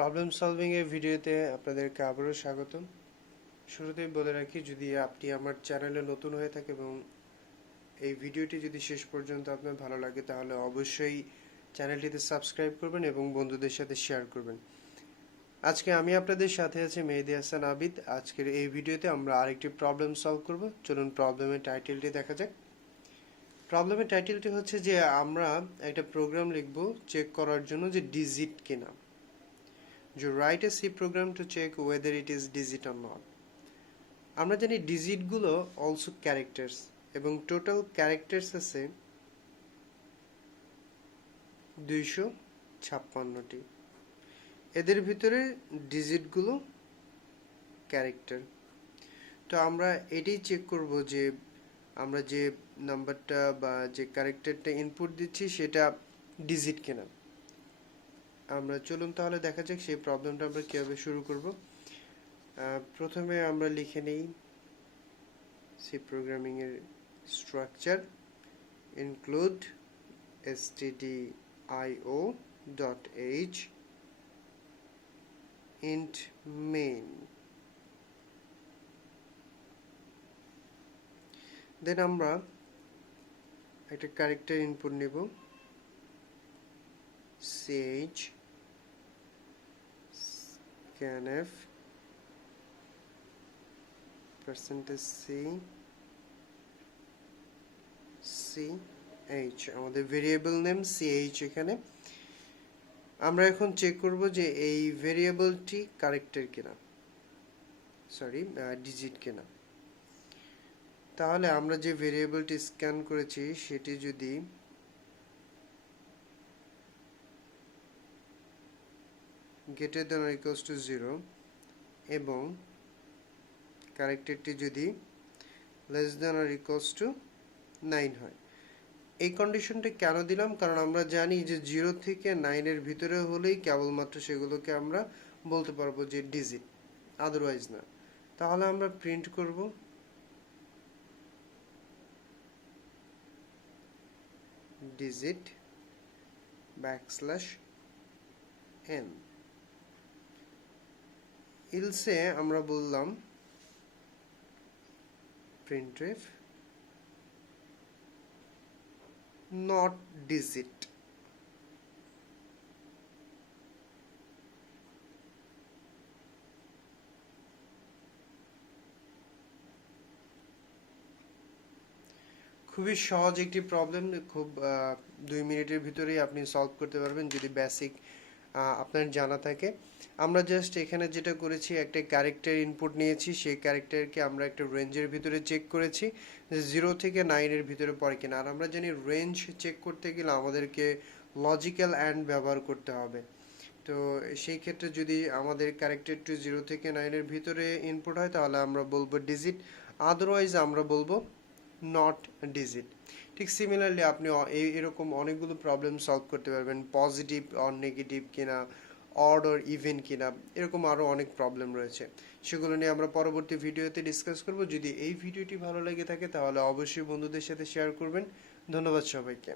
Problem solving এর ভিডিওতে আপনাদেরকে আবারও স্বাগতম। শুরুতেই বলে রাখি, যদি আপনি আমার চ্যানেলে নতুন হয়ে থাকে এবং এই ভিডিওটি যদি শেষ পর্যন্ত আপনার ভালো লাগে তাহলে অবশ্যই চ্যানেলটিতে সাবস্ক্রাইব করবেন এবং বন্ধুদের সাথে শেয়ার করবেন। আজকে আমি আপনাদের সাথে আছি মেহেদি হাসান আবিদ। আজকের এই ভিডিওতে আমরা আরেকটি প্রবলেম সলভ করব। চলুন প্রবলেমের টাইটেলটি দেখা যাক। প্রবলেমের টাইটেলটি হচ্ছে যে আমরা একটা প্রোগ্রাম লিখব চেক করার জন্য যে ডিজিট কিনা। You write a C program to check whether it is digit or not. আমরা জানি ডিজিট গুলো অলসো ক্যারেক্টার্স এবং টোটাল ক্যারেক্টার্স আছে 256টি। এদের ভিতরে ডিজিট গুলো ক্যারেক্টার। তো আমরা এটাই চেক করব যে আমরা যে নাম্বারটা বা যে ক্যারেক্টারটা ইনপুট দিচ্ছি সেটা ডিজিট কিনা। আমরা চলুন তাহলে দেখা যাক সেই প্রবলেমটা আমরা কিভাবে শুরু করব। প্রথমে আমরা লিখে নেই সি প্রোগ্রামিং এর structure include stdio.h int main, দেন আমরা একটা ক্যারেক্টার ইনপুট নেব ch scanf %c ch, আমাদের ভেরিয়েবল নেম ch। এখানে আমরা এখন চেক করব যে এই ভেরিয়েবলটি ক্যারেক্টার কিনা, ডিজিট কিনা। তাহলে আমরা যে ভেরিয়েবলটি স্ক্যান করেছি সেটি যদি greater than or equals to 0 এবং ক্যারেক্টারটি যদি less than or equals to 9 হয়। এই কন্ডিশনটা কেন দিলাম? কারণ আমরা জানি যে 0 থেকে 9 এর ভিতরে হলেই কেবলমাত্র সেগুলোকে আমরা বলতে পারবো যে ডিজিট, আদারওয়াইজ না। তাহলে আমরা প্রিন্ট করব ডিজিট \n। ইলসে আমরা বললাম printf not digit। খুবই সহজ একটি প্রবলেম, খুব 2 মিনিটের ভিতরেই আপনি সলভ করতে পারবেন যদি বেসিক আপনার জানা থাকে। আমরা জাস্ট এখানে যেটা করেছি, একটা ক্যারেক্টার ইনপুট নিয়েছি, সেই ক্যারেক্টারকে আমরা একটা রেঞ্জের ভিতরে চেক করেছি যে 0 থেকে 9 এর ভিতরে পড়ে কিনা। আর আমরা জানি রেঞ্জ চেক করতে গেলে আমাদেরকে লজিক্যাল অ্যান্ড ব্যবহার করতে হবে। তো সেই ক্ষেত্রে যদি আমাদের ক্যারেক্টারটি 0 থেকে 9 এর ভিতরে ইনপুট হয় তাহলে আমরা বলবো ডিজিট, আদারওয়াইজ আমরা বলবো নট ডিজিট। ঠিক সিমিলারলি আপনি এরকম অনেকগুলো প্রবলেম সলভ করতে পারবেন, পজিটিভ অর নেগেটিভ কিনা, অড অর ইভেন কিনা, এরকম আরও অনেক প্রবলেম রয়েছে। সেগুলো নিয়ে আমরা পরবর্তী ভিডিওতে ডিসকাস করব। যদি এই ভিডিওটি ভালো লেগে থাকে তাহলে অবশ্যই বন্ধুদের সাথে শেয়ার করবেন। ধন্যবাদ সবাইকে।